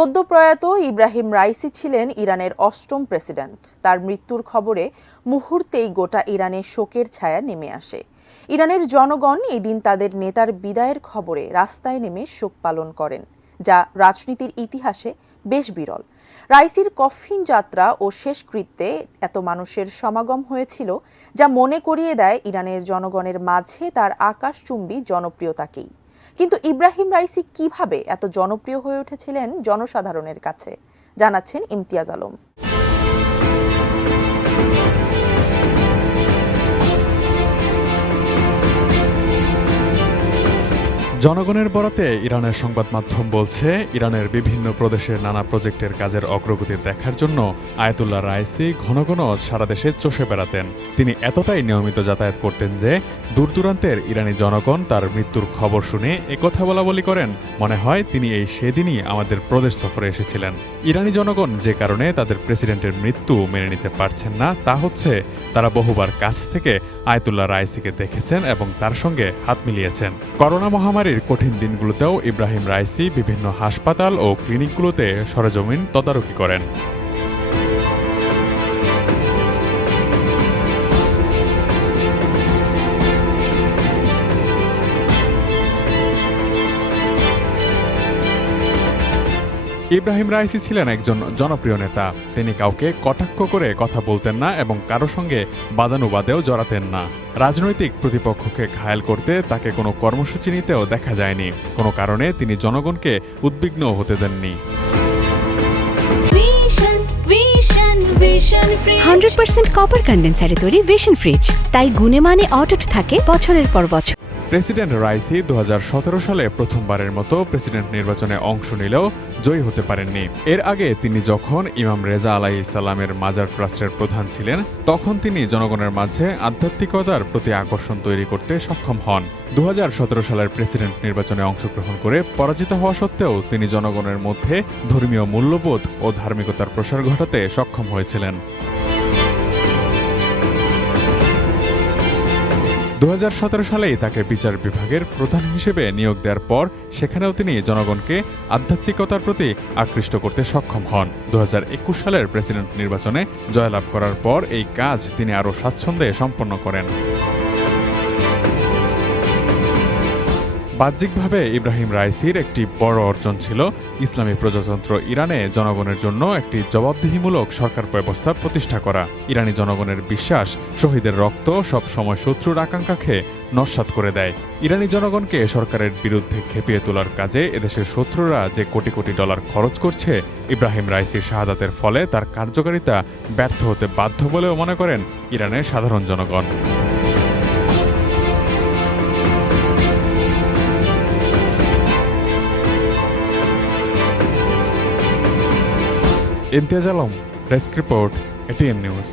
সদ্য প্রয়াত Ebrahim Raisi ছিলেন ইরানের অষ্টম প্রেসিডেন্ট। তার মৃত্যুর খবরে মুহূর্তেই গোটা ইরানে শোকের ছায়া নেমে আসে। ইরানের জনগণ এই দিন তাদের নেতার বিদায়ের খবরে রাস্তায় নেমে শোক পালন করেন, যা রাজনীতির ইতিহাসে বেশ বিরল। রাইসির কফিন যাত্রা ও শেষকৃত্যে এত মানুষের সমাগম হয়েছিল, যা মনে করিয়ে দেয় ইরানের জনগণের মাঝে তার আকাশচুম্বী জনপ্রিয়তাকেই। কিন্তু ইব্রাহিম রাইসি কিভাবে এত জনপ্রিয় হয়ে উঠেছিলেন জনসাধারণের কাছে, জানাচ্ছেন ইমতিয়াজ আলম। জনগণের বরাতে ইরানের সংবাদ মাধ্যম বলছে, ইরানের বিভিন্ন প্রদেশের নানা প্রজেক্টের কাজের অগ্রগতি দেখার জন্য আয়াতুল্লাহ রাইসি ঘন ঘন সারা দেশে চষে বেড়াতেন। তিনি এতটাই নিয়মিত যাতায়াত করতেন যে দূর দূরান্তের ইরানি জনগণ তার মৃত্যুর খবর শুনে একথা বলাবলি করেন, মনে হয় তিনি এই সেদিনই আমাদের প্রদেশ সফরে এসেছিলেন। ইরানি জনগণ যে কারণে তাদের প্রেসিডেন্টের মৃত্যু মেনে নিতে পারছেন না, তা হচ্ছে তারা বহুবার কাছ থেকে আয়াতুল্লাহ রাইসিকে দেখেছেন এবং তার সঙ্গে হাত মিলিয়েছেন। করোনা মহামারী কঠিন দিনগুলোতেও ইব্রাহিম রাইসি বিভিন্ন হাসপাতাল ও ক্লিনিকগুলোতে সরেজমিন তদারকি করেন। ইব্রাহিম রাইসি ছিলেন একজন জনপ্রিয় নেতা। তিনি কাউকে কটাক্ষ করে কথা বলতেন না এবং কারো সঙ্গে বাদানুবাদেও জড়াতেন না। রাজনৈতিক প্রতিপক্ষকে ঘায়েল করতে তাকে কোনো কর্মসূচি নিতেও দেখা যায়নি। কোনো কারণে তিনি জনগণকে উদ্বিগ্ন হতে দেননি। 100% কপার কন্ডেন্সারে তৈরি ভিশন ফ্রিজ, তাই গুণে মানে অটুট থাকে বছরের পর বছর। প্রেসিডেন্ট রাইসি 2017 সালে প্রথমবারের মতো প্রেসিডেন্ট নির্বাচনে অংশ নিলেও জয়ী হতে পারেননি। এর আগে তিনি যখন ইমাম রেজা আলাইহিস সালামের মাজার ট্রাস্টের প্রধান ছিলেন, তখন তিনি জনগণের মাঝে আধ্যাত্মিকতার প্রতি আকর্ষণ তৈরি করতে সক্ষম হন। 2017 সালের প্রেসিডেন্ট নির্বাচনে অংশগ্রহণ করে পরাজিত হওয়া সত্ত্বেও তিনি জনগণের মধ্যে ধর্মীয় মূল্যবোধ ও ধার্মিকতার প্রসার ঘটাতে সক্ষম হয়েছিলেন। 2017 সালেই তাকে বিচার বিভাগের প্রধান হিসেবে নিয়োগ দেওয়ার পর সেখানেও তিনি জনগণকে আধ্যাত্মিকতার প্রতি আকৃষ্ট করতে সক্ষম হন। 2021 সালের প্রেসিডেন্ট নির্বাচনে জয়লাভ করার পর এই কাজ তিনি আরও স্বাচ্ছন্দ্যে সম্পন্ন করেন। বাহ্যিকভাবে ইব্রাহিম রাইসির একটি বড় অর্জন ছিল ইসলামী প্রজাতন্ত্র ইরানে জনগণের জন্য একটি জবাবদিহিমূলক সরকার ব্যবস্থা প্রতিষ্ঠা করা। ইরানি জনগণের বিশ্বাস, শহীদের রক্ত সব সময় শত্রুর আকাঙ্ক্ষাকে নস্যাৎ করে দেয়। ইরানি জনগণকে সরকারের বিরুদ্ধে খেপিয়ে তোলার কাজে এদেশের শত্রুরা যে কোটি কোটি ডলার খরচ করছে, ইব্রাহিম রাইসির শাহাদাতের ফলে তার কার্যকারিতা ব্যর্থ হতে বাধ্য বলেও মনে করেন ইরানের সাধারণ জনগণ। Imtiaz Alam, desk report, ATN news.